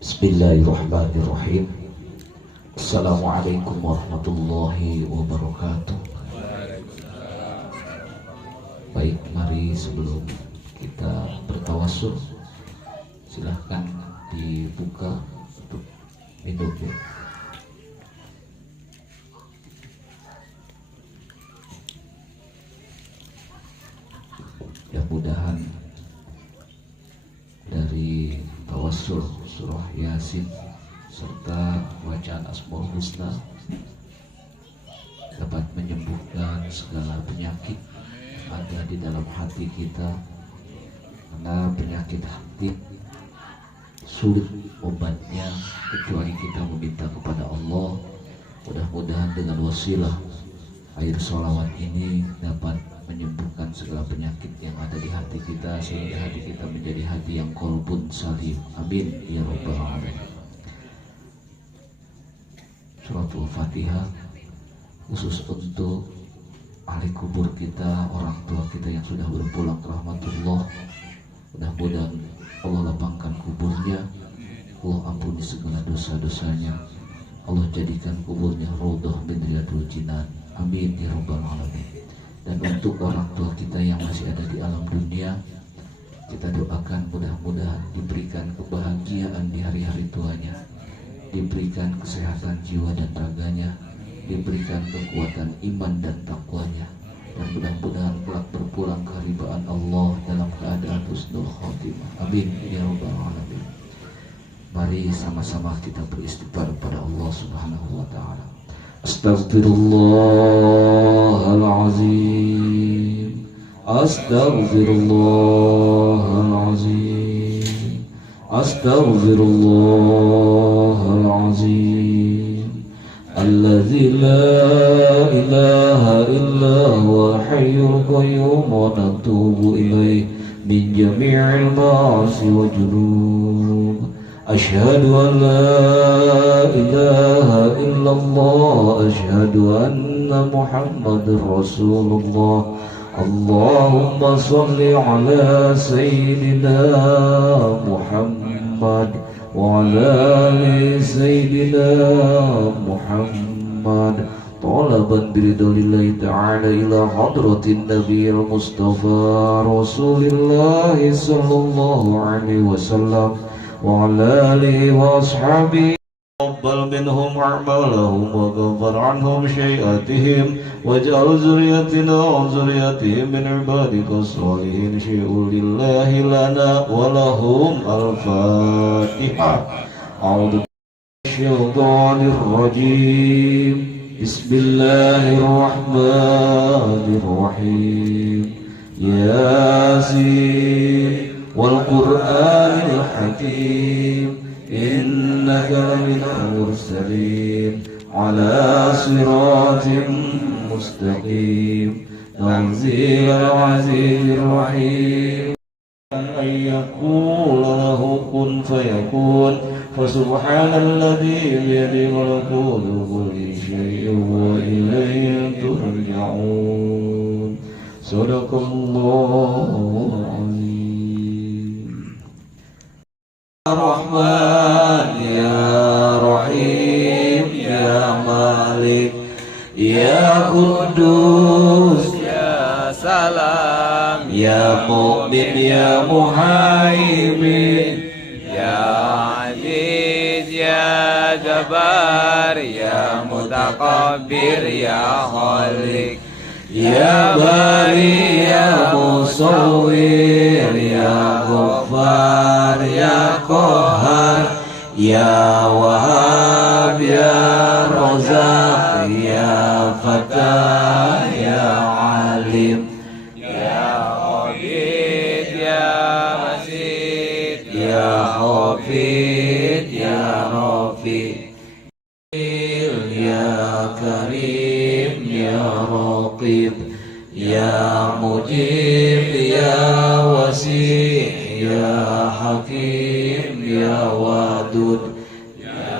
Bismillahirrahmanirrahim. Assalamualaikum warahmatullahi wabarakatuh. Baik, mari sebelum kita bertawassul, silahkan dibuka untuk minum ya. Mudah-mudahan dari tawassul surah Yasin serta bacaan Asmaul Husna dapat menyembuhkan segala penyakit yang ada di dalam hati kita, karena penyakit hati sulit obatnya kecuali kita meminta kepada Allah. Mudah-mudahan dengan wasilah air sholawat ini dapat menyembuhkan segala penyakit yang ada di hati kita, sehingga hati kita menjadi hati yang qalbun salim. Amin ya rabbal alamin. Suratul Fatihah khusus untuk ahli kubur kita, orang tua kita yang sudah berpulang ke rahmatullah. Mudah-mudahan Allah lapangkan kuburnya, Allah ampuni segala dosa-dosanya, Allah jadikan kuburnya raudhah min riyadil jinan. Amin ya rabbal alamin. Dan untuk orang tua kita yang masih ada di alam dunia, kita doakan mudah-mudahan diberikan kebahagiaan di hari-hari tuanya, diberikan kesehatan jiwa dan raganya, diberikan kekuatan iman dan takwanya, dan mudah-mudahan kelak berpulang ke ridhaan Allah dalam keadaan husnul khotimah. Amin ya rabbal alamin. Mari sama-sama kita beristighfar kepada Allah Subhanahu wa taala. Astaghfirullahalazim, astaghfirullahalazim, astaghfirullahalazim. Alladzi la ilaha illa huwal hayyul qayyum wa natubu ilaihi min jami'il ma'asi wa junub. Ashhadu an la ilaha illallah, ashhadu anna Muhammadar Rasulullah. Allahumma salli ala Sayyidina Muhammad wa ala ali Sayyidina Muhammad. Talaban biridalillahi ta'ala ila hadratin nabiyil mustafa Rasulillahi sallallahu alaihi wasallam wa ala alihi wa ashabihi. Taqabbal minhum a'malahum wa ghfir anhum sayyi'atihim waj'al zurriyyatina wa zurriyyatihim min ibadika as-salihin. Syai'un lillahi lana wa lahum. Al-Fatihah. A'udzu billahi rajim. Bismillahirrahmanirrahim. Yasin wal Qur'anil Hakim. Innaka laminal mursalin ala siratin mustaqim. Tanzilal azizir rahim. An yaqula lahu kun fayakun. Fasubhanalladzi biyadihi malakutu kulli syai'in wa ilayhi turja'un. Sadaqallahu azim. Ar-Rahman ya Rahim ya Malik ya Qudus ya Salam ya Mu'min ya Muhaimin ya Aziz ya Jabbar ya Mutakabbir ya Khalik ya Bari ya Musawwir ya Ghaffar ya Qahhar ya Wahhab ya Razzaq ya Fattah ya Alim ya Qabid ya Masid ya Hafid ya Rafi ya Karim ya Raqib ya Mujib ya Wasi' ya Hakim ya Wadud ya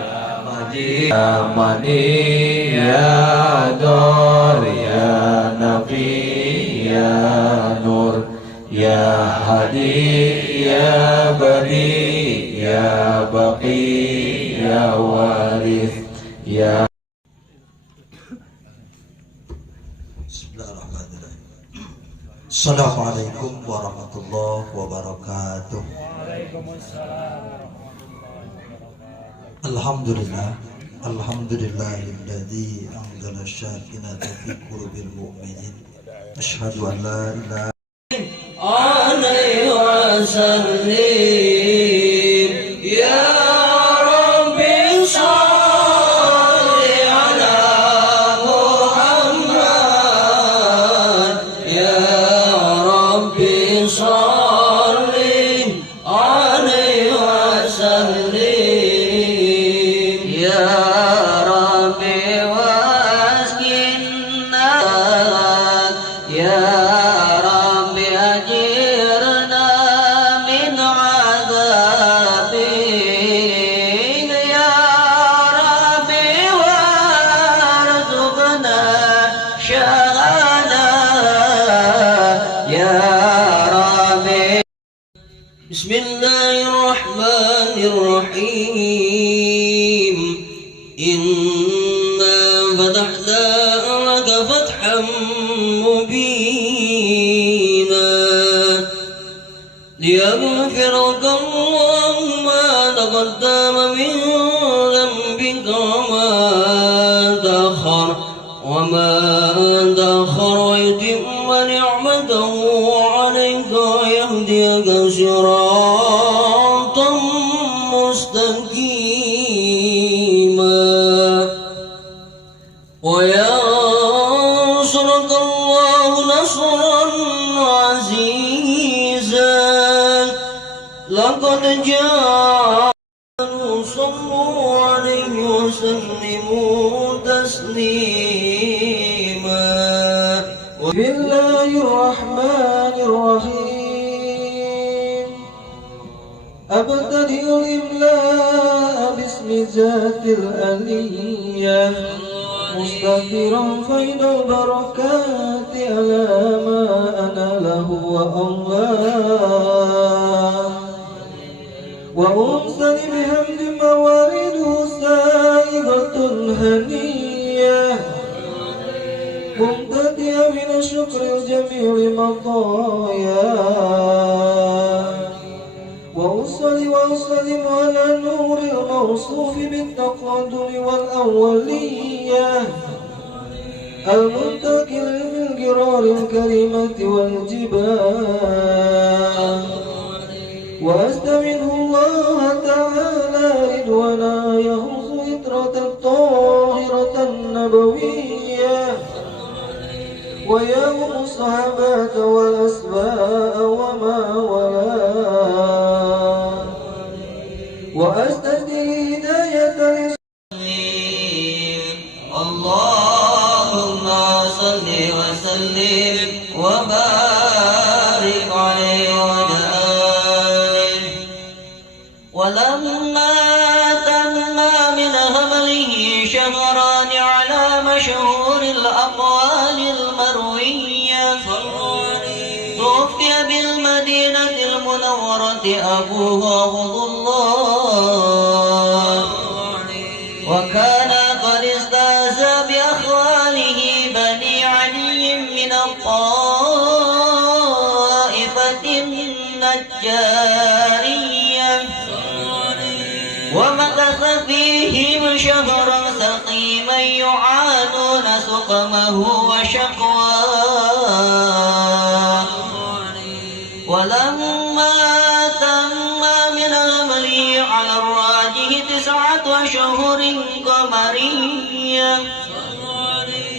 Majid ya Mani ya Dar ya Nabi ya Nur ya يا هادي يا بديع يا بقي يا وارث يا. Bismillahirrahmanirrahim. Assalamualaikum warahmatullahi wabarakatuh. Alhamdulillah, alhamdulillahilladzi anzala syakinata fi qulubil mu'minin. Asyhadu an la ilaha عليه وسلم يا ربي صل على محمد يا ربي صل عليه وسلم يا ربي واسكننا يا بسم الله الرحمن الرحيم إنا فتحنا لك فتحا مبينا ليغفر لك الله ما تقدم من ذنبك وما تأخر ويتم نعمته عليك ويهديك صراطا مستقيما وينصرك الله نصرا عزيزا لقد جاء صلوا عليه وسلموا تسليما. بسم الله الرحمن الرحيم أبتدئ الإملاء باسم ذات الألية مستغفرا فإن البركات على ما أنا له وأنواه وأنزل بحمد موارده سائغة هنية ممتدية من الشكر الجميل مطايا وأصلي وأسلم على النور الموصوف بالتقدم والأولية المنتقل من جرار الكلمة والجبال وأستمنه الله تعالى رضوانا يخص إطرة الطاهرة النبوية ويوم الصحابة والأسماء وما ولا وأستهدي هداية اللهم صل وسلم وبارك عليه وعلى آله ولما تم من همله شهران على مشهور الأقوال المروية توفي بالمدينة المنورة أبوه عبد الله وكان قد استهزأ بأخواله بني علي من الطائفة النجارية ومكث فيهم شهرا سقيما يعانون سقمه وشكواه ولما تم من عمله على الراجح 9 أشهر قمرية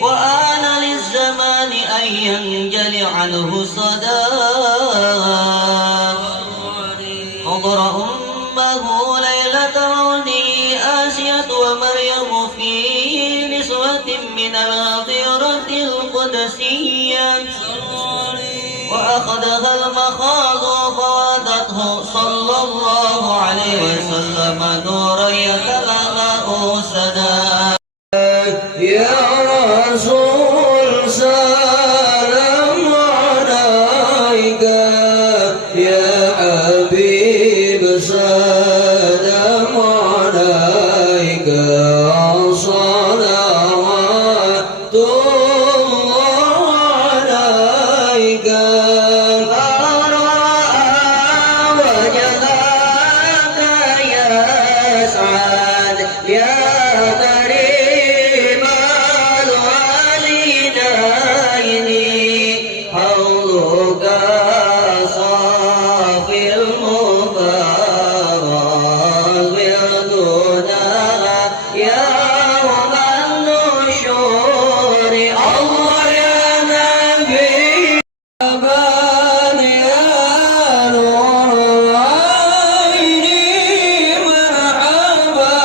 وآن للزمان أن ينجلي عنه الصدى حضر أمه ليلة مولده آسية ومريم في نسوة من الغيرة القدسية وأخذها المخاض فوادته صلى الله عليه وسلم نورا يتلألأ سدا يا رسول سلام عليك يا حبيب سلام عليك صلوات الله عليك وجهك يا سعد يا كريم الوالدين حوضك صافي المبارك بردنا يا رب النشور الله يا نبي أبان يا نور عيني مرحبا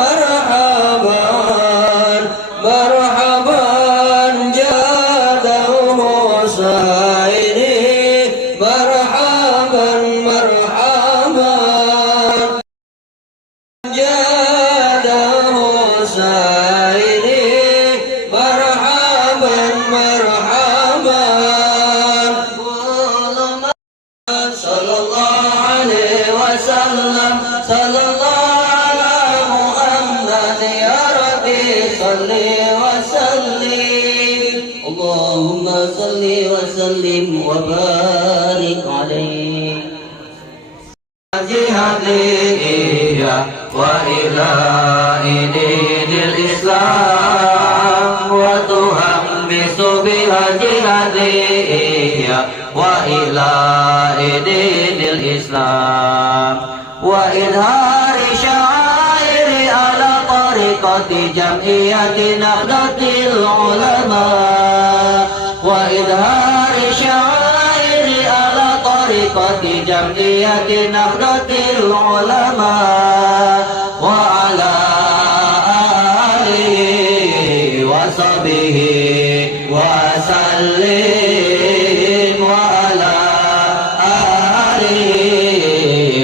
مرحبا مرحبا جاد حسيني مرحبا مرحبا جاد حسيني مرحبا مرحبا صلى الله عليه وسلم صلى الله على محمد يا ربي صل وسلم اللهم صل وسلم وبارك عليه جهادي وإلى دين الإسلام وتهمس بها جهادي وإلى دين الإسلام وإظهار شعائر على طريقة جمعية نهضة العلماء وإظهار شعائر على طريقة جمعية نهضة العلماء وعلى آله وصحبه وسلم وعلى آله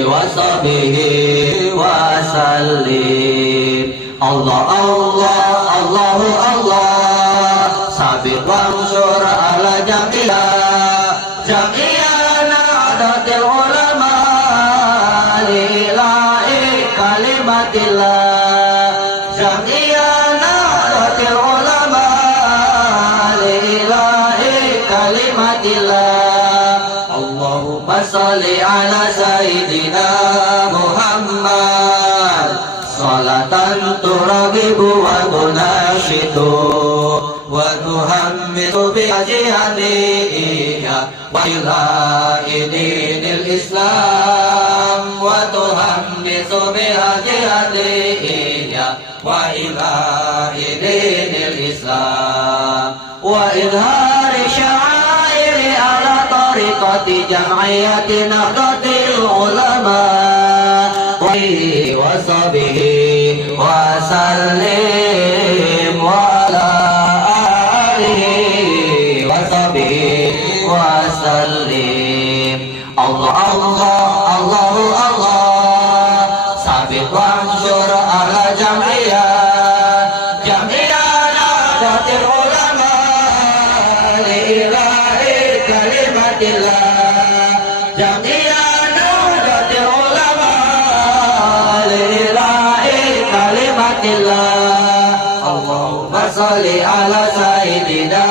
وصحبه وسلم الله الله الله الله sabit wansur ala jamiyah nahdatul ulama lillahi kalimatillah jamiyah nahdatul ulama lillahi kalimatillah Allahumma salli ala sayyidina Muhammad salatan turagibu wa tunashidu wa tuhammidu biha jihadiyya wa ila dinil islam wa tuhammidu biha jihadiyya wa ila dinil islam wa idhari sya'airi ala tariqati jam'iyyati nahdlatil ulama وصحبه وسلم وعلى آله وصحبه وسلم الله الله الله الله sabit wansur ala jamiyah nahdatul ulama lillahi kalimatillah jamiyah nahdatul ulama lillahi kalimatillah Allahumma salli ala sayyidina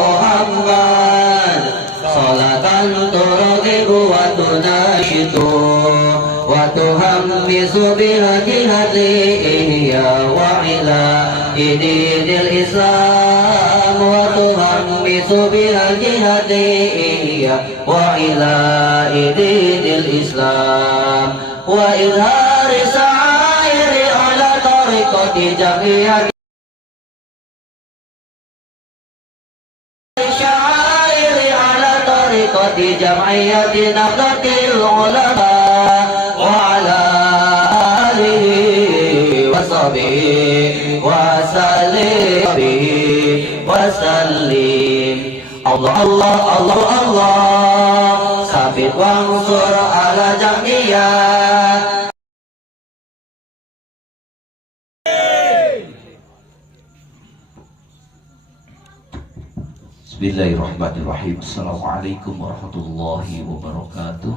Muhammad salatan turagibu wa tunashidu wa tuhammisu biha jihadiyya wa ila dinil islam wa tuhammisu biha jihadiyya wa ila dinil islam wa idhari sa'airi ala tariqati jamiyah sa'airi ala tariqati jam'iyyati nahdlatil ulama wa ala alihi wa sahbihi wa sallim Allah Allah Allah Allah sabit wansur ala jamiyah Bismillahirrahmanirrahim. Assalamualaikum warahmatullahi wabarakatuh.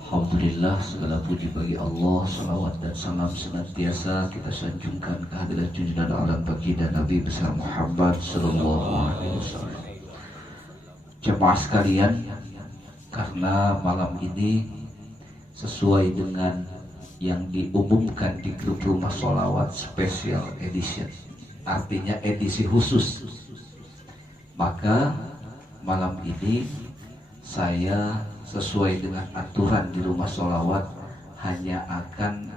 Alhamdulillah, segala puji bagi Allah, salawat dan salam senantiasa kita sanjungkan kehadiran junjungan alam baginda Nabi besar Muhammad sallallahu alaihi wasallam. Jemaah sekalian, karena malam ini sesuai dengan yang diumumkan di grup Rumah Sholawat Special Edition, artinya edisi khusus, maka malam ini saya sesuai dengan aturan di Rumah Sholawat hanya akan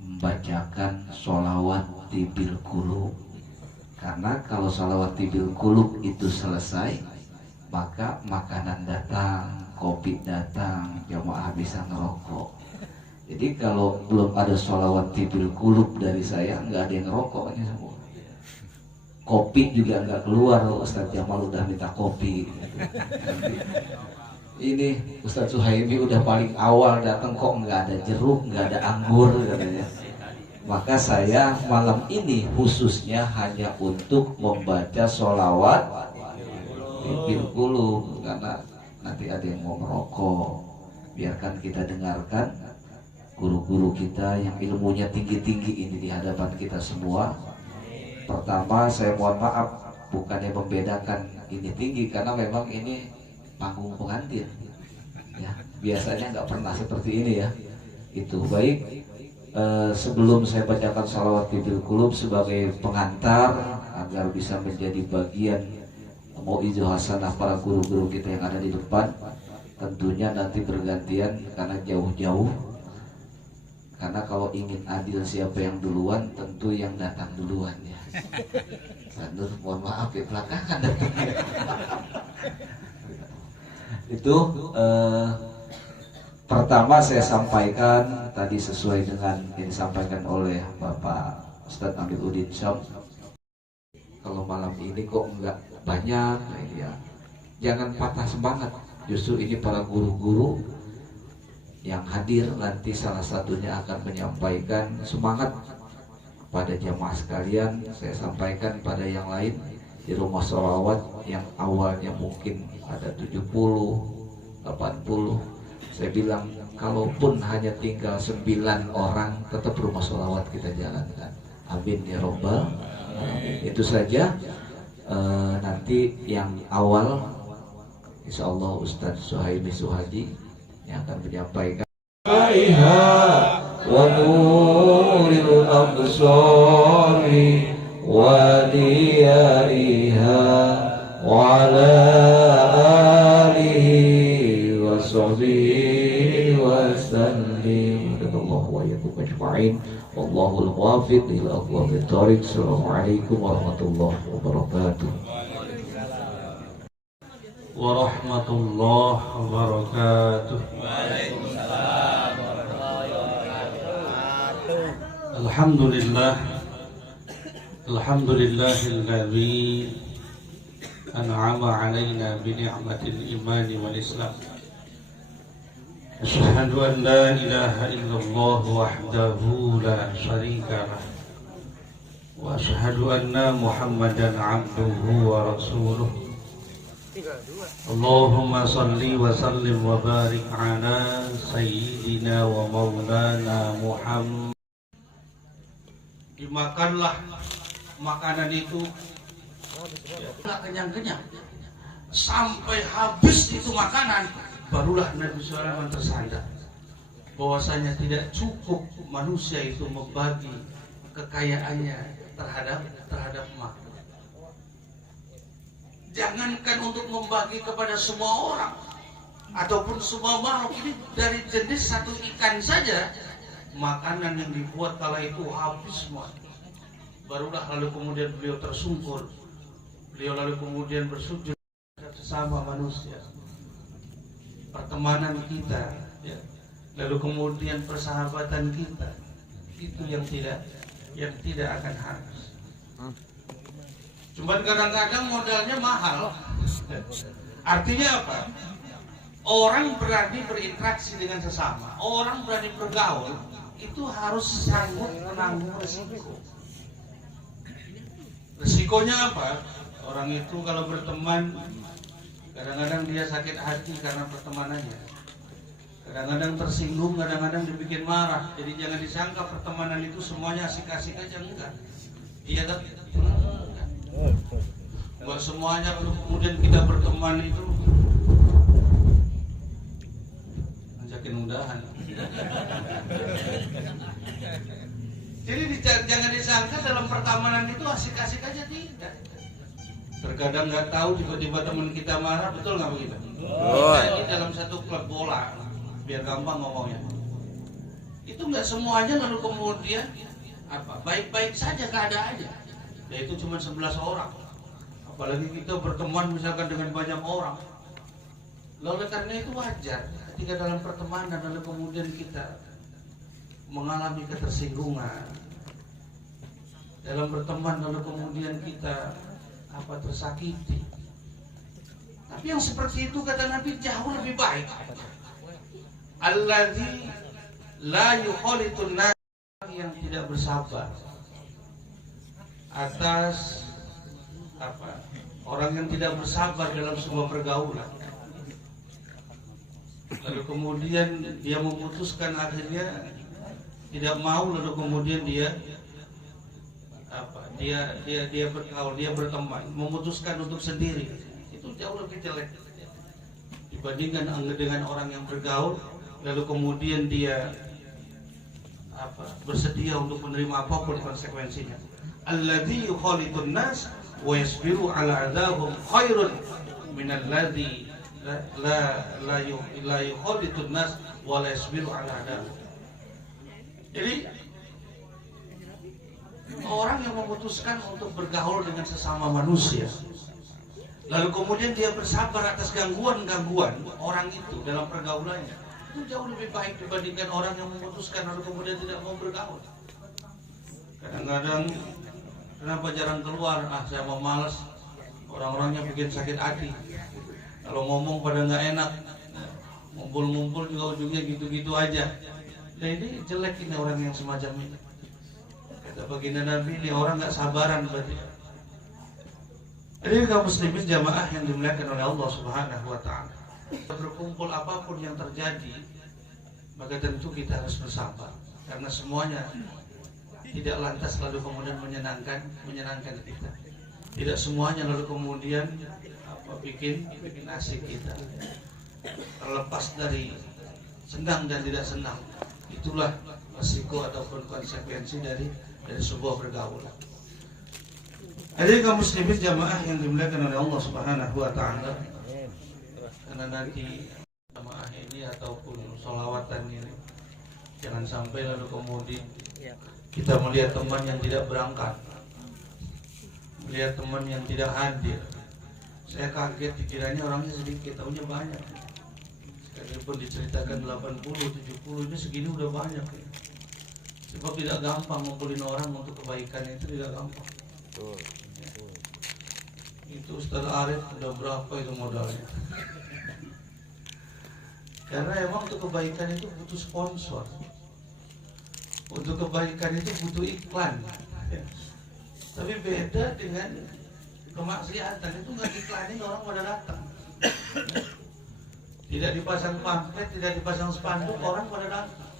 membacakan sholawat tibil qulub. Karena kalau sholawat tibil qulub itu selesai, maka makanan datang, kopi datang, jamaah bisa ngerokok. Jadi kalau belum ada sholawat tibil qulub dari saya, nggak ada yang ngerokoknya semua. Kopi juga nggak keluar, Ustaz Jamal udah minta kopi. Ini Ustaz Suhaimi udah paling awal datang kok nggak ada jeruk, nggak ada anggur katanya. Maka saya malam ini khususnya hanya untuk membaca sholawat tibil qulub, karena nanti ada yang mau merokok. Biarkan kita dengarkan guru-guru kita yang ilmunya tinggi-tinggi ini di hadapan kita semua. Pertama, saya mohon maaf, bukannya membedakan ini tinggi, karena memang ini panggung pengantin ya, biasanya nggak pernah seperti ini ya. Itu baik. Sebelum saya bacakan sholawat tibil qulub sebagai pengantar agar bisa menjadi bagian mau'izah hasanah para guru-guru kita yang ada di depan, tentunya nanti bergantian karena jauh-jauh. Karena kalau ingin adil siapa yang duluan, tentu yang datang duluan ya. Nur, mohon maaf ya, belakangan datangnya. Itu pertama saya sampaikan tadi sesuai dengan yang disampaikan oleh Bapak Ustadz Amir Udin Syam. Kalau malam ini kok enggak banyak ya, jangan patah semangat. Justru ini para guru-guru yang hadir nanti salah satunya akan menyampaikan semangat pada jamaah sekalian. Saya sampaikan pada yang lain di Rumah Sholawat yang awalnya mungkin ada 70, 80. Saya bilang kalaupun hanya tinggal 9 orang, tetap Rumah Sholawat kita jalankan. Amin ya robbal alamin. Itu saja. Nanti yang awal insya Allah Ustadz Suhaimi Suhadi yang akan menyampaikan wa nuril absari wa diyaiha wa ala alihi wa sahbihi wa sallim. Allahu wa iyyakum ajma'in. Wallahul muwaffiq ila aqwamit thoriq. Assalamualaikum warahmatullahi wabarakatuh. Warahmatullahi wabarakatuh. Alhamdulillah, alhamdulillahilladzi an'ama alaina bi ni'matil iman wal islam. Asyhadu an la ilaha illallah wahdahu la syarika lah, wa asyhadu anna Muhammadan 'abduhu wa rasuluh. Allahumma salli wa sallim wa barik ala sayyidina wa maulana Muhammad. Dimakanlah makanan itu nggak kenyang-kenyang sampai habis itu makanan, barulah Nabi SAW tersandar bahwasanya tidak cukup manusia itu membagi kekayaannya terhadap makan. Jangankan untuk membagi kepada semua orang ataupun semua makhluk, ini dari jenis satu ikan saja, makanan yang dibuat kala itu habis semua. Barulah lalu kemudian beliau tersungkur, beliau lalu kemudian bersujud sesama manusia, pertemanan kita ya. Lalu kemudian persahabatan kita, itu yang tidak akan habis. Cuman kadang-kadang modalnya mahal. Artinya apa? Orang berani berinteraksi dengan sesama, orang berani bergaul, itu harus sanggup menanggung resiko. Resikonya apa? Orang itu kalau berteman, kadang-kadang dia sakit hati karena pertemanannya. Kadang-kadang tersinggung, kadang-kadang dibikin marah. Jadi jangan disangka pertemanan itu semuanya asik-asik aja, enggak. Iya kan? Enggak semuanya kalau kemudian kita berteman itu ajakin undahan. Jadi jangan disangka dalam pertemanan itu asik-asik aja, tidak. Terkadang nggak tahu tiba-tiba teman kita marah, betul nggak begitu? Kita dalam satu klub bola, biar gampang ngomongnya. Itu nggak semuanya lalu kemudian baik-baik saja keadaannya. Ya itu cuma 11 orang. Apalagi kita berteman misalkan dengan banyak orang. Lalu karena itu wajar ketika dalam pertemanan lalu kemudian kita mengalami ketersinggungan dalam berteman lalu kemudian kita tersakiti. Tapi yang seperti itu kata Nabi jauh lebih baik. Alladzi la yukhalitun nas, yang tidak bersabar atas orang yang tidak bersabar dalam sebuah pergaulan. Lalu kemudian dia memutuskan akhirnya tidak mau, lalu kemudian dia bergaul, dia berteman, memutuskan untuk sendiri. Itu jauh lebih jelek dibandingkan dengan orang yang bergaul lalu kemudian dia bersedia untuk menerima apapun konsekuensinya. Alladzi yukhalitun nas wa yasbiru ala adzahum khairun min alladzi la yukhalitun nas wa la yasbiru ala adzahum. Jadi orang yang memutuskan untuk bergaul dengan sesama manusia, lalu kemudian dia bersabar atas gangguan-gangguan orang itu dalam pergaulannya, itu jauh lebih baik dibandingkan orang yang memutuskan lalu kemudian tidak mau bergaul. Kadang-kadang kenapa jarang keluar? Saya mau malas, orang-orangnya bikin sakit hati. Kalau ngomong pada nggak enak, ngumpul-ngumpul juga ujungnya gitu-gitu aja. Nah ini jelek ini orang yang semacam ini. Kata baginda Nabi, ini orang nggak sabaran berarti. Jadi kaum muslimin jamaah yang dimuliakan oleh Allah Subhanahu wa taala. Berkumpul apapun yang terjadi, maka tentu kita harus bersabar karena semuanya tidak lantas lalu kemudian menyenangkan kita. Tidak semuanya lalu kemudian bikin asik kita. Terlepas dari senang dan tidak senang, itulah resiko ataupun konsekuensi dari sebuah pergaulan. Jadi kaum muslimin jamaah yang dimuliakan oleh Allah Subhanahu wa taala, karena nanti jamaah ini ataupun sholawatan ini jangan sampai lalu kemudian kita melihat teman yang tidak berangkat, melihat teman yang tidak hadir. Saya kaget dikiranya orangnya sedikit, tahunya banyak. Sekalipun diceritakan 80, 70, ini segini udah banyak ya. Sebab tidak gampang ngumpulin orang untuk kebaikan, itu tidak gampang. Itu Ustaz Arif udah berapa itu modalnya? Karena emang untuk kebaikan itu butuh sponsor. Untuk kebaikan itu butuh iklan. Tapi beda dengan kemaksiatan, itu nggak diiklanin orang pada datang. Tidak dipasang pamflet, tidak dipasang spanduk, orang pada datang.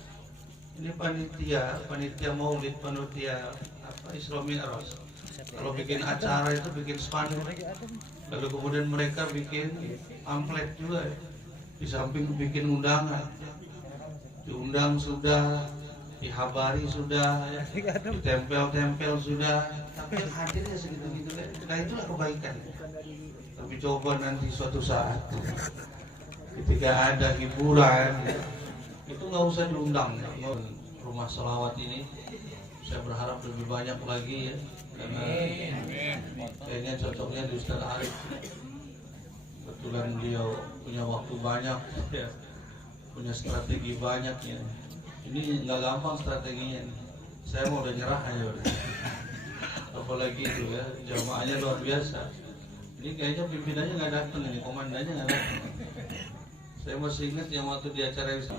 Ini panitia maulid, panitia Isra Mi'raj. Kalau bikin acara itu bikin spanduk, lalu kemudian mereka bikin pamflet juga ya. Di samping bikin undangan, diundang sudah, dihabari sudah, ya. Ditempel sudah, tapi yang hadirnya segitu-gitu. Nah itulah kebaikan. Tapi coba nanti suatu saat ketika ada hiburan, itu nggak usah diundang. Rumah sholawat ini saya berharap lebih banyak lagi ya, karena kayaknya cocoknya di Ustaz Arif. Kebetulan beliau punya waktu banyak ya, punya strategi banyak ya. Ini nggak gampang strateginya. Saya mau udah nyerah aja udah. Apalagi itu ya, jamaahnya luar biasa. Ini kayaknya pimpinannya nggak datang, ini komandannya nggak datang. Saya masih ingat yang waktu di acara itu.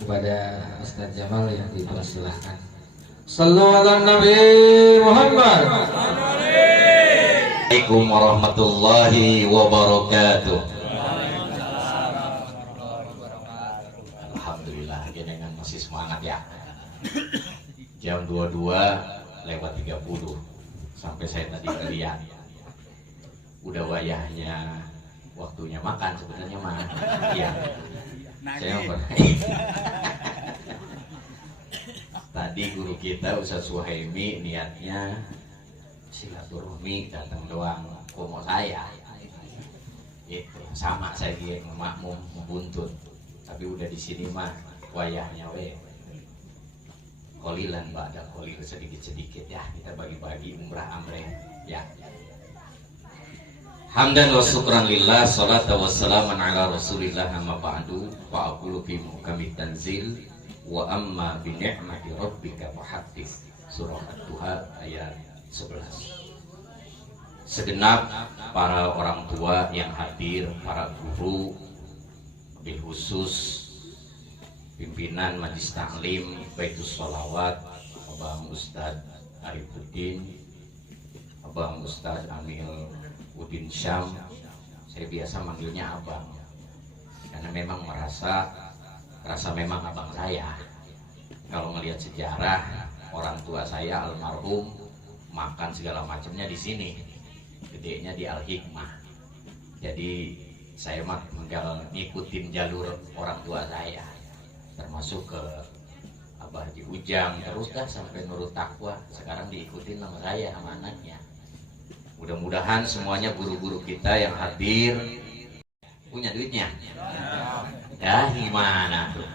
Kepada Ustaz Jamal yang dipersilahkan Sallu ala Nabi Muhammad. Assalamualaikum warahmatullahi wabarakatuh. Alhamdulillah, jenengan masih semangat ya. Jam 22:30 sampai saya tadi ngeliat. Udah wayahnya waktunya makan sebenarnya mah. Iya. Saya tadi guru kita Ustaz Suhaimi niatnya silaturahmi datang doang komo saya. Itu sama saya dia makmum membuntut. Tapi udah di sini mah wayahnya kolilan ba'da kolil sedikit-sedikit ya, kita bagi-bagi umrah amreh ya. Hamdan wa syukran lillah, salatu wassalaman ala rasulillah, amma ba'du, fa aqulu fi muhkamit tanzil wa amma bi ni'mati rabbika fahaddits. Surah At-Duha ayat 11. Segenap para orang tua yang hadir, para guru, bil khusus pimpinan Majlis Taklim Baitus Sholawat, Abang Ustadz Arifuddin, Abang Ustadz Amil Udin Syam. Saya biasa manggilnya abang karena memang merasa memang abang saya. Kalau melihat sejarah orang tua saya almarhum makan segala macamnya di sini, gedenya di Al Hikmah. Jadi saya mah tinggal ngikutin jalur orang tua saya, termasuk ke Abah Haji Ujang terus dah sampai Nurul Taqwa. Sekarang diikutin sama saya sama anaknya. Mudah-mudahan semuanya guru-guru kita yang hadir punya duitnya. Ya gimana tuh?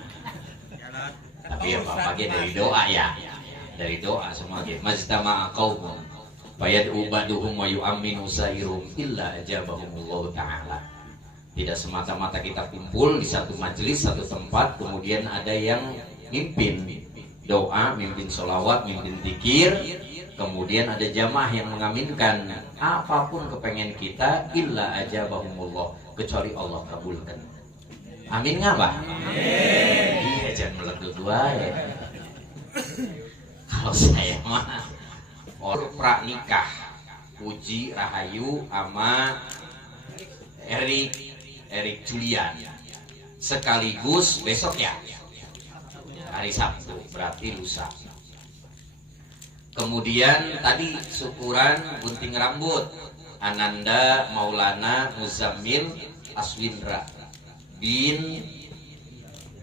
Tapi ya Bapak dari doa ya, dari doa semua gitu. Majtama'a qaumun fayad'u ba'duhum wa yu'minu sa'irum illa ajabahumullahu ta'ala. Tidak semata-mata kita kumpul di satu majelis, satu tempat, kemudian ada yang mimpin doa, mimpin sholawat, mimpin zikir, kemudian ada jamaah yang mengaminkan apapun kepengen kita, illa ajabahumullah, kecuali Allah kabulkan. Amin nggak Pak? Iya, jangan meleduk dua ya. Kalau saya mah orang pranikah Puji Rahayu sama Erik Julian sekaligus besok ya, hari Sabtu, berarti lusa. Kemudian tadi syukuran gunting rambut Ananda Maulana Muzammil Aswindra bin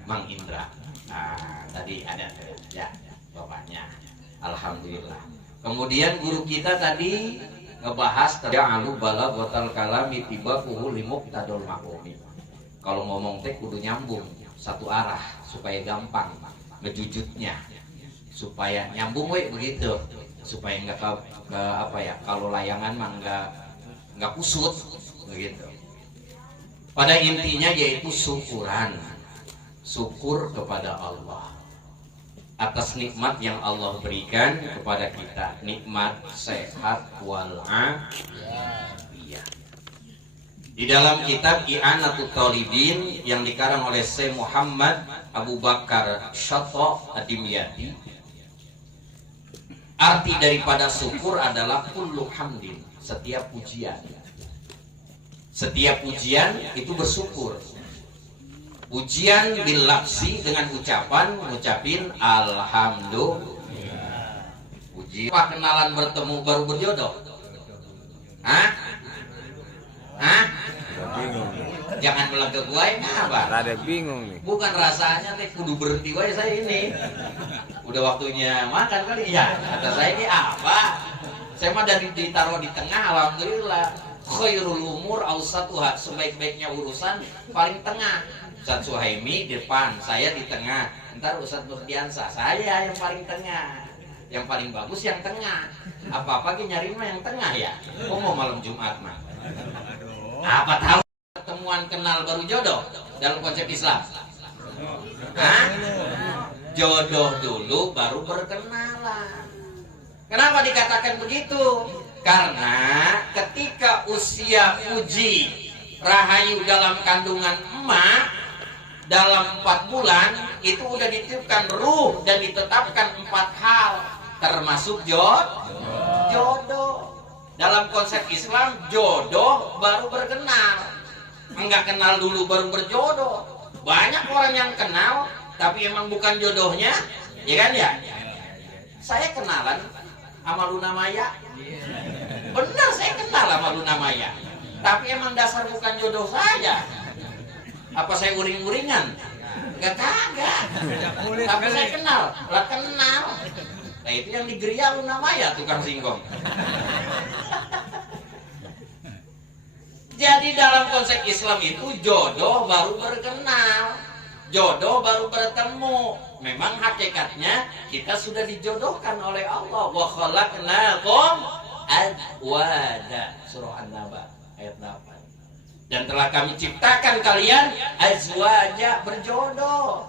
Mang Indra. Nah, tadi ada ya bapaknya. Alhamdulillah. Kemudian guru kita tadi ngebahas ja'alu balaghatal kalami tibaquhu limuqtadul maqami. Kalau ngomong teh kudu nyambung satu arah supaya gampang ngejujutnya, supaya nyambung begitu, supaya enggak ke apa ya, kalau layangan mah enggak kusut begitu. Pada intinya yaitu syukuran, syukur kepada Allah atas nikmat yang Allah berikan kepada kita, nikmat sehat wal-afiyah. Di dalam kitab I'anatul Talibin yang dikarang oleh Syekh Muhammad Abu Bakar Syato Ad-Dimyati, arti daripada syukur adalah kullu hamdin, setiap pujian. Setiap pujian itu bersyukur. Ujian bil lafzi dengan ngucapin alhamdulillah. Uji apa kenalan bertemu baru berjodoh? Hah? Bingung. Jangan melega gua apa? Rada bingung nih. Bukan rasanya teh kudu berhenti wae saya ini. Udah waktunya makan kali ya. Kata saya ini apa? Saya mah dari ditaruh di tengah, alhamdulillah. Khairul umur awsatuha, sebaik-baiknya urusan paling tengah. Ustaz Suhaimi di depan, saya di tengah. Ntar Ustaz Nurdiansa, saya yang paling tengah. Yang paling bagus yang tengah. Apa-apa nyari mah yang tengah ya. Oh mau malam Jumat mah. Apa tahu pertemuan kenal baru jodoh dalam konsep Islam? Hah? Jodoh dulu baru berkenalan. Kenapa dikatakan begitu? Karena ketika usia Puji Rahayu dalam kandungan emak dalam 4 bulan itu udah dititipkan ruh dan ditetapkan 4 hal. termasuk jodoh. Dalam konsep Islam jodoh baru berkenal, enggak kenal dulu baru berjodoh. Banyak orang yang kenal tapi emang bukan jodohnya, ya kan ya? Saya kenalan sama Luna Maya, benar saya kenal sama Luna Maya, tapi emang dasar bukan jodoh saya. Apa saya uring-uringan? Enggak, kagak. Tapi saya kenal, lah kenal. Nah itu yang digeria Luna Maya, tukang singkong. Jadi dalam konsep Islam itu jodoh baru berkenal, jodoh baru bertemu. Memang hakikatnya kita sudah dijodohkan oleh Allah. Wa khalaqnakum azwaja, surah An-Naba ayat 8. Dan telah kami ciptakan kalian azwaja, berjodoh.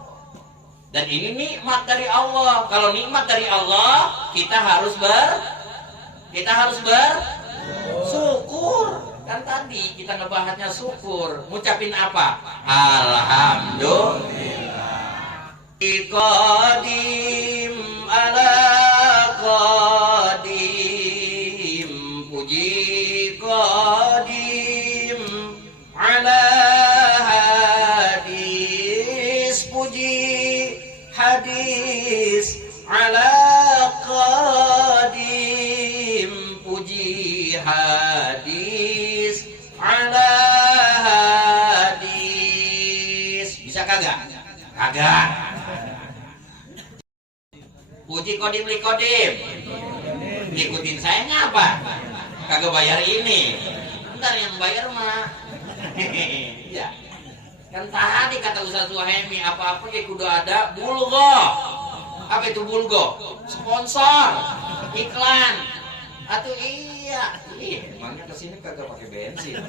Dan ini nikmat dari Allah. Kalau nikmat dari Allah, kita harus bersyukur. Kan tadi kita ngebahasnya syukur. Ngucapin apa? Alhamdulillah. Qadim ala qadim, puji qadim ala hadis, puji hadis ala qadim, puji hadis ala hadis. Bisa kagak? Kagak. Puji kodim li kodim. Ngikutin saya ngapa? Kagak bayar ini. Ntar yang bayar mah. Ya. Kan tadi kata Ustaz Suhaimi, apa-apa ya kudu ada bulgo. Apa itu bulgo? Sponsor, iklan. Atau iya. Emangnya kesini kagak pakai bensin.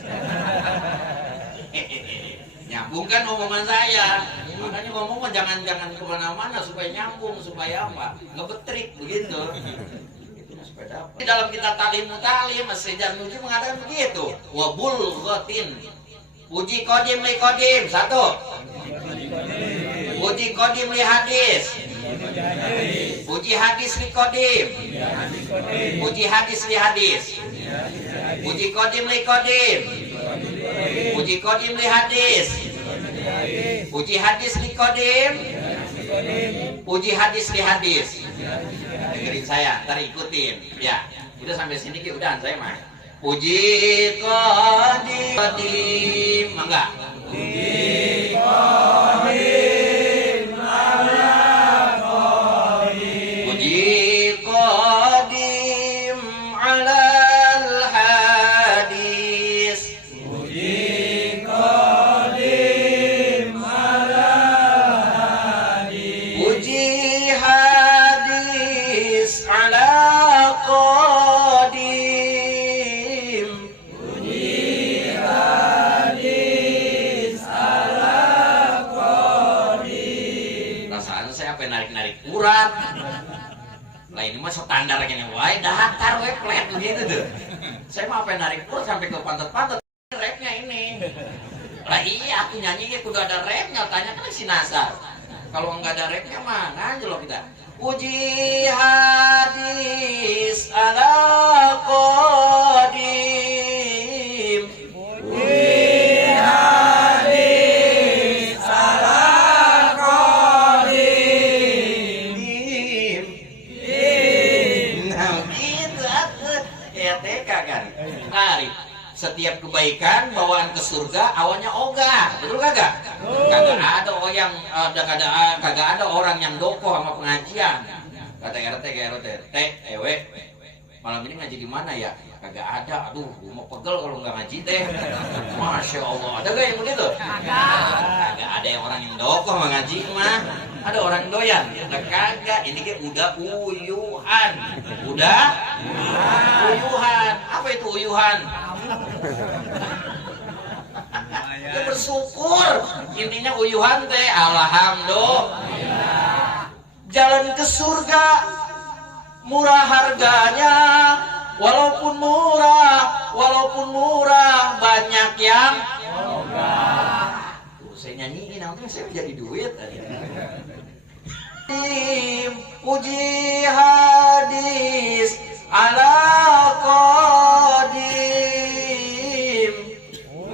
Nyambung kan omongan saya. Makanya ngomong jangan kemana-mana supaya nyambung, supaya apa? Ngebetrik begitu. Di dalam kita talim Sejar Nuji mengatakan begitu. Wa bulghatin. Puji kodim li kodim. Satu. Puji kodim li hadis. Puji hadis li kodim. Puji hadis li hadis. Puji kodim li kodim. Puji kodim li hadis. Puji hadis li kodim. Puji hadis li hadis. Dengerin saya, ntar ikutin. Ya, udah sampai sini ki udah saya mah. Puji kodim, enggak? Puji kodim ala kodim. Puji kodim ala hadis. Puji kodim ala hadis. Puji hadis ala kodim. Puji hadis ala kodim. Rasanya saya apa narik-narik urat. Lah ini mah standar gini, wae datar we flat begitu tuh. Saya mah apa narik urat sampai ke pantat-pantat. Rapnya ini. Lah iya aku nyanyi ya kudu ada rapnya, tanya kan si Nasar. Kalau enggak ada rapnya mah aja loh kita. Puji hadis ala qadim. Puji hadis ala qadim. Nah gitu ya TK kan. Tarik. Setiap kebaikan bawaan ke surga awalnya ogah, betul kagak? Kagak ada orang yang doko sama pengajian. Kata RT malam ini ngaji di mana ya? Kagak ada. Aduh, gue mau pegel kalau nggak ngaji teh. Masya Allah, ada gak yang begitu? Kagak ada yang orang yang doko sama ngaji mah. Ada orang doyan, kagak. Ini kayak udah uyuhan. Uyuhan. Apa itu uyuhan? Ya bersyukur. Intinya uyuhan teh alhamdulillah. Jalan ke surga murah harganya, walaupun murah banyak yang saya nyanyiin nanti saya jadi duit. puji hadis ala qadim,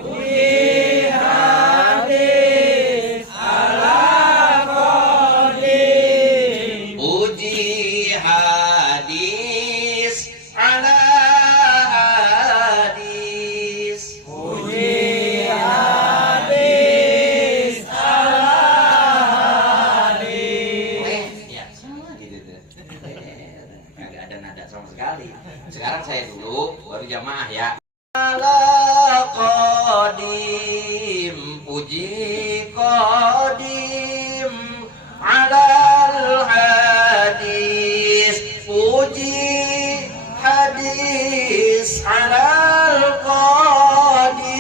puji hadis ala qadim, puji hadis ala hadis, puji hadis ala hadis. Ya sama gitu tuh. Nggak ada nada sama sekali. Sekarang saya dulu, baru jamaah ya. Ala qadim, puji qadim, alal hadis, puji hadis, alal qadim,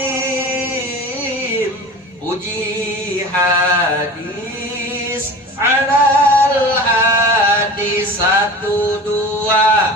puji hadis, alal hadis. Satu dua.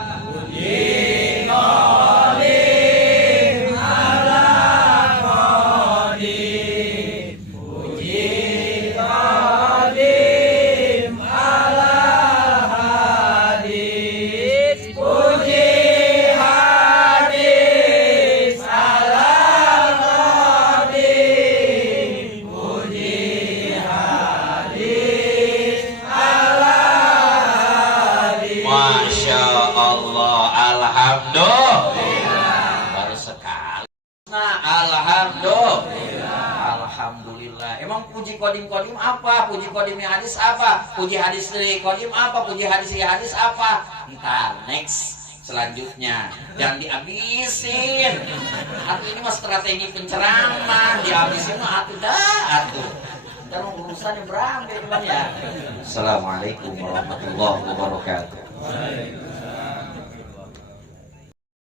Masya Allah, alhamdulillah. Baru sekali. Nah, alhamdulillah. Emang puji kodim apa? Puji kodim hadis apa? Puji hadis kodim apa? Puji hadis apa? Ntar next. Selanjutnya jangan dihabisin. Aku ini mah strategi penceramah, dihabisin mah atuh. Dan urusannya berambil cuman ya. Assalamualaikum warahmatullahi wabarakatuh.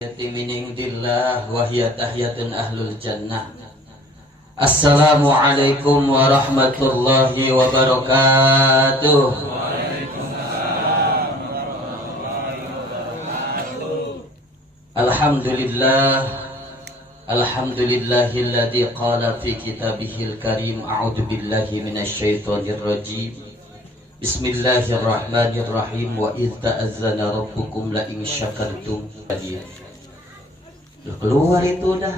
Yatiminiudillah wa hiya tahiyatun ahlul jannah. Assalamualaikum warahmatullahi wabarakatuh. Alhamdulillah, alhamdulillahilladzi qala fi kitabihil karim a'udzu billahi minasyaitonir rajim. Bismillahirrahmanirrahim. Wa idz ta'azzana rabbukum la in syakartum keluar itu dah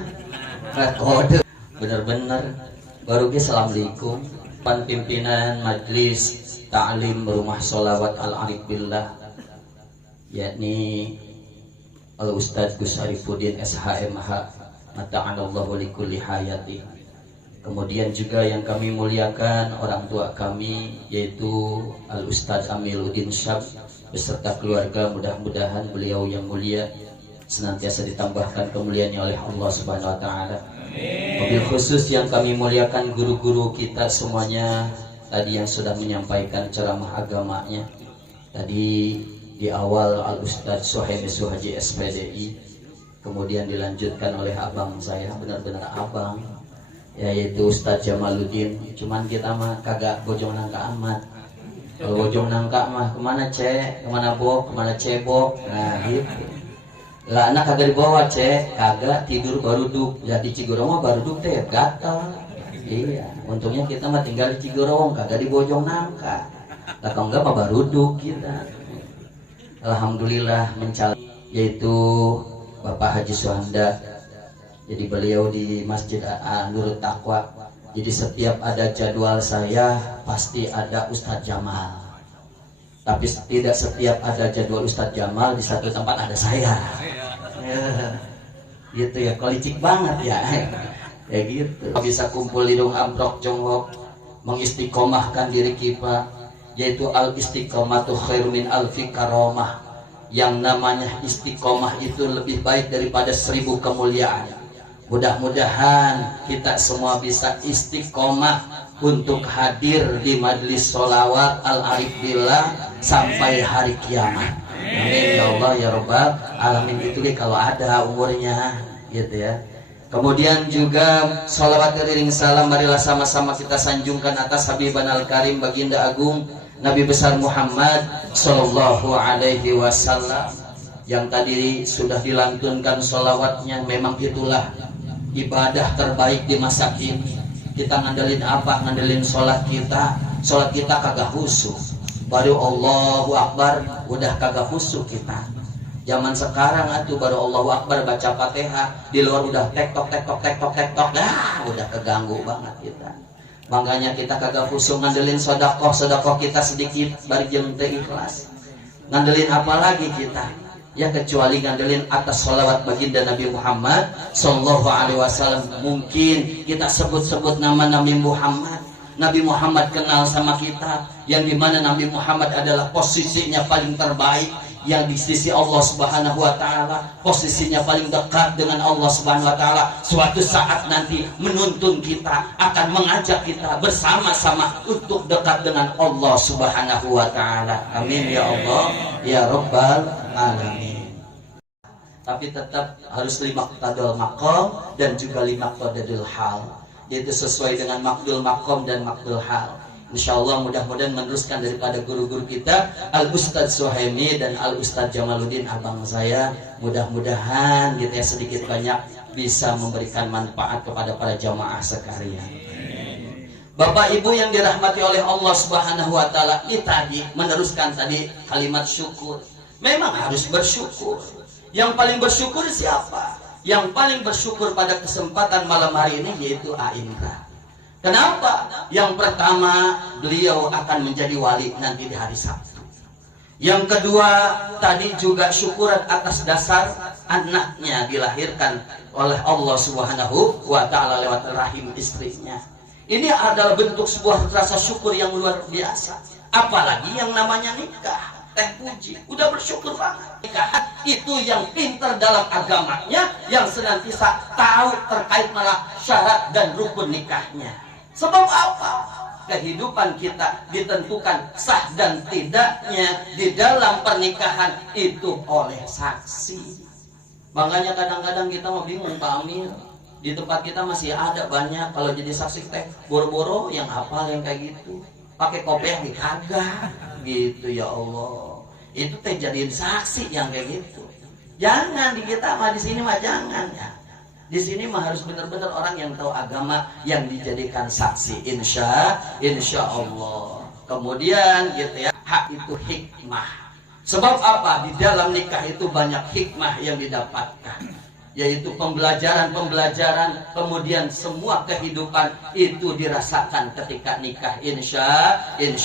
kode bener-bener baru ke assalamualaikum. Pan pimpinan majlis ta'lim rumah sholawat al-arif billah yakni Al-Ustadz Gus Arifuddin SHMH mata'anallahu likulli hayati. Kemudian juga yang kami muliakan orang tua kami yaitu Al-Ustadz Amiluddin Syab beserta keluarga, mudah-mudahan beliau yang mulia senantiasa ditambahkan kemuliaannya oleh Allah Subhanahu wa taala. Mobil khusus yang kami muliakan guru-guru kita semuanya tadi yang sudah menyampaikan ceramah agamanya. Tadi di awal Al-Ustadz Suhaimi Suhaji SPDI, kemudian dilanjutkan oleh abang saya, benar-benar abang, yaitu Ustadz Jamaluddin. Cuman kita mah kagak bojong nangka amat. Kalau bojong nangka mah kemana cek, kemana bok, kemana cebok. Nah gitu. Lah anak kagak dibawa cek, kagak tidur baru duk. Ya di Cigorong mah baru duk teh gatal. Iya, untungnya kita mah tinggal di Cigorong, kagak di bojong nangka. Lah kalau enggak mah baru duk kita. Alhamdulillah mencalon yaitu Bapak Haji Suhanda. Jadi beliau di Masjid Nurut Taqwa. Jadi setiap ada jadwal saya pasti ada Ustadz Jamal. Tapi tidak setiap ada jadwal Ustadz Jamal di satu tempat ada saya. Ya, gitu ya, kolicik banget ya. Ya gitu. Bisa kumpul di Dung Amprok Jonghok mengistiqomahkan diri kita. Yaitu al-istiqomatu khairu min alfi karomah. Yang namanya istiqomah itu lebih baik daripada 1000 kemuliaan. Mudah-mudahan kita semua bisa istiqomah untuk hadir di majlis sholawat al-arif billah sampai hari kiamat. Amin ya Allah ya Rabbal alamin. Itu kalau ada umurnya gitu ya. Kemudian juga sholawat keliling salam marilah sama-sama kita sanjungkan atas Habiban al-Karim Baginda Agung Nabi besar Muhammad Sallallahu Alaihi Wasallam yang tadi sudah dilantunkan sholawatnya. Memang itulah ibadah terbaik di masa kini. Kita ngandelin apa? Ngandelin sholat kita. Sholat kita kagak khusyuk. baru Allahu Akbar udah kagak khusyuk kita. Zaman sekarang atuh baru Allahu Akbar baca Fatihah, di luar udah tek-tok udah keganggu banget kita. Makanya kita kagak khusyuk, ngandelin sedekah kita sedikit bari jeung teu ikhlas. Ngandelin apa lagi kita? Ya kecuali ngandelin atas sholawat baginda Nabi Muhammad sallallahu alaihi wasallam. Mungkin kita sebut-sebut nama Nabi Muhammad. Nabi Muhammad kenal sama kita, yang dimana Nabi Muhammad adalah posisinya paling terbaik, yang di sisi Allah Subhanahu wa taala, posisinya paling dekat dengan Allah Subhanahu wa taala. Suatu saat nanti menuntun kita, akan mengajak kita bersama-sama untuk dekat dengan Allah Subhanahu wa taala. Amin ya Allah ya Rabbal alamin. Tapi tetap harus limaktadul maqam dan juga limaktadul hal, yaitu sesuai dengan makdul maqam dan makdul hal. Insyaallah mudah-mudahan meneruskan daripada guru-guru kita Al Ustadz Suhaimi dan Al Ustadz Jamaluddin abang saya. Mudah-mudahan gitu ya, sedikit banyak bisa memberikan manfaat kepada para jamaah sekalian. Bapak Ibu yang dirahmati oleh Allah Subhanahu wa taala, ini tadi meneruskan tadi kalimat syukur. Memang harus bersyukur. Yang paling bersyukur siapa? Yang paling bersyukur pada kesempatan malam hari ini yaitu Aindra. Kenapa? Yang pertama, beliau akan menjadi wali nanti di hari Sabtu. Yang kedua, tadi juga syukuran atas dasar anaknya dilahirkan oleh Allah Subhanahu wa taala lewat rahim istrinya. Ini adalah bentuk sebuah rasa syukur yang luar biasa. Apalagi yang namanya nikah. Teh puji, udah bersyukur banget. Nikahan itu yang pintar dalam agamanya, yang senantiasa tahu terkait malah syarat dan rukun nikahnya. Sebab apa? Kehidupan kita ditentukan sah dan tidaknya di dalam pernikahan itu oleh saksi. Makanya kadang-kadang kita mau bingung, Pak Amir. Di tempat kita masih ada banyak kalau jadi saksi teh boro-boro yang hafal yang kayak gitu. Pakai kopiah di kagak gitu ya Allah. Itu teh jadiin saksi yang kayak gitu. Jangan di kita mah, di sini mah jangan ya. Di sini mah harus benar-benar orang yang tahu agama yang dijadikan saksi. Insya Allah. Kemudian gitu ya, hak itu hikmah. Sebab apa? Di dalam nikah itu banyak hikmah yang didapatkan, yaitu pembelajaran, kemudian semua kehidupan itu dirasakan ketika nikah. Insya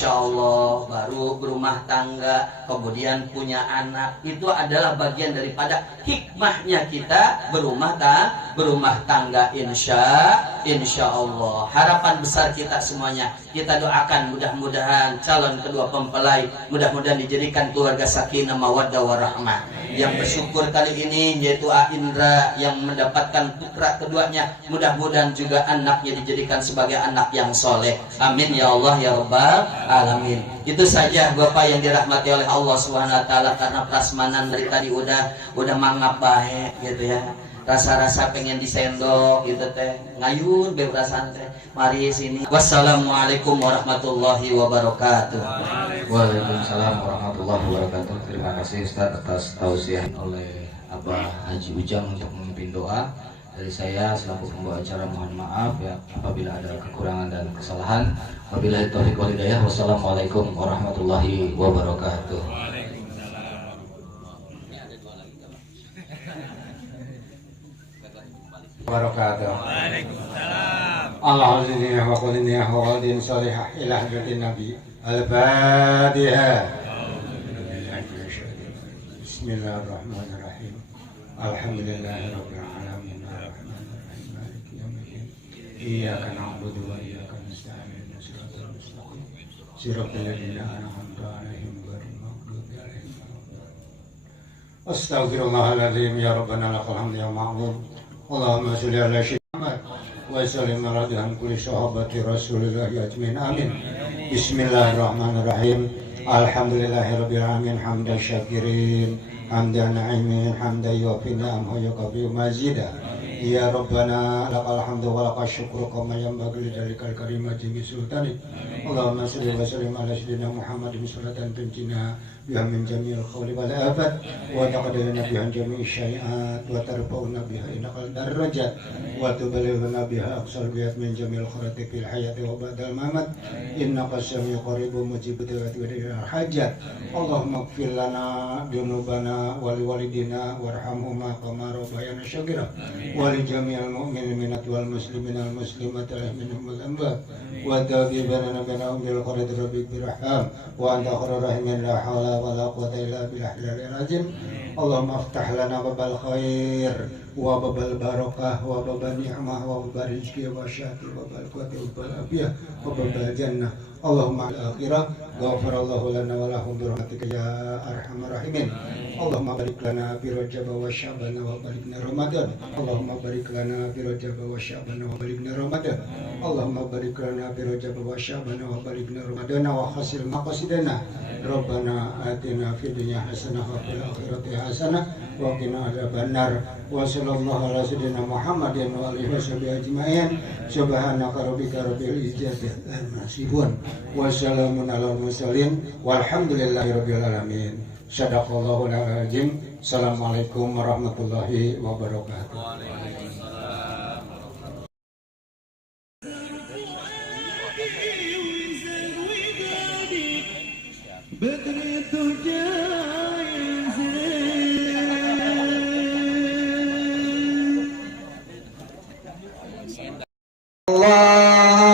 Allah baru berumah tangga, kemudian punya anak, itu adalah bagian daripada hikmahnya kita berumah tangga. Insya Allah. Harapan besar kita semuanya, kita doakan mudah-mudahan calon kedua mempelai mudah-mudahan dijadikan keluarga sakinah mawaddah warahmah. Yang bersyukur kali ini yaitu Aindra yang mendapatkan putra keduanya, mudah-mudahan juga anaknya dijadikan sebagai anak yang soleh. Amin ya Allah ya Rabbal alamin. Itu saja Bapak yang dirahmati oleh Allah Subhanahu wa taala, karena prasmanan dari tadi udah mangap baik gitu ya. Rasa-rasa pengen disendok gitu teh, ngayun bebasan teh. Mari sini. Wassalamualaikum warahmatullahi wabarakatuh. Waalaikumsalam warahmatullahi wabarakatuh. Terima kasih Ustaz atas tausiah oleh Abah Haji Ujang untuk memimpin doa. Dari saya selaku pembawa acara mohon maaf ya apabila ada kekurangan dan kesalahan. Wabillahi taufiq wal hidayah. Wassalamualaikum warahmatullahi wabarakatuh. Wabarakatuh. Waalaikumsalam. Alhamdulillah wa qulina wa qadin salihah ila hadratin nabi. Al-Fatihah. Bismillahirrahmanirrahim. Alhamdulillahirabbil alamin. Arrahmanirrahim. Maliki yaumiddin. Iyyaka na'budu wa iyyaka nasta'in. Shiratal mustaqim. Shiratal ladzina an'amta 'alaihim ghairil maghdubi 'alaihim waladdallin. Astaghfirullahaladzim ya Rabbana lakal hamdu ya ma'mun. Allahumma sholli ala Muhammad wa sallim ala kulli sahabati Rasulillah ajmain. Amin. Bismillahirrahmanirrahim. Alhamdulillahirabbil alamin hamdan syakirin hamdan na'imin hamdan yuwaffi ni'amahu wa yukafi mazida. Ya Rabbana lakal hamdu wa lakal syukru kama yanbaghi lidzalikal karimati bi sultanik. Allahumma sholli wa sallim ala sayyidina Muhammadin salatan tunjina بها من جميع الخول والآفات وتقضينا بها جميع الشيئات وترفعنا بها إلى الدرجات وتبلغنا بها أقصى الغايات من جميع الخيرات في الحياة وبعد الممات إنك السميع قريب مجيب الدعوات الحاجات اللهم اغفر لنا ذنوبنا ولوالدينا وارحمهما كما ربيانا صغيرا ولجميع المؤمنين والمسلمين المسلمات منهم الأموات وتوبنا بينهم بالخيرات ربك برحم وأنت خير الراحمين لا حول ولا قوة إلا بالله العظيم اللهم افتح لنا باب الخير وباب البركة وباب النعمة وباب الرزق والشافي وباب القوة وباب العافية وباب الجنة اللهم على الآخرة غفر الله لنا ولهم برحمتك يا أرحم الراحمين اللهم بارك لنا في رجب وشعبان وباركنا رمضان اللهم بارك لنا في رجب وشعبان وباركنا رمضان اللهم بارك لنا في رجب وشعبان وباركنا رمضان وحسن مقاصدنا ربنا آتنا في الدنيا حسنة وفي الآخرة حسنة وقنا عذاب النار وصلى الله على سيدنا محمد وآله وصحبه أجمعين سبحانك ربك رب العزة عما يصفون وسلام على المرسلين والحمد لله رب العالمين Sadaqallahul azim. Assalamualaikum warahmatullahi wabarakatuh. Allah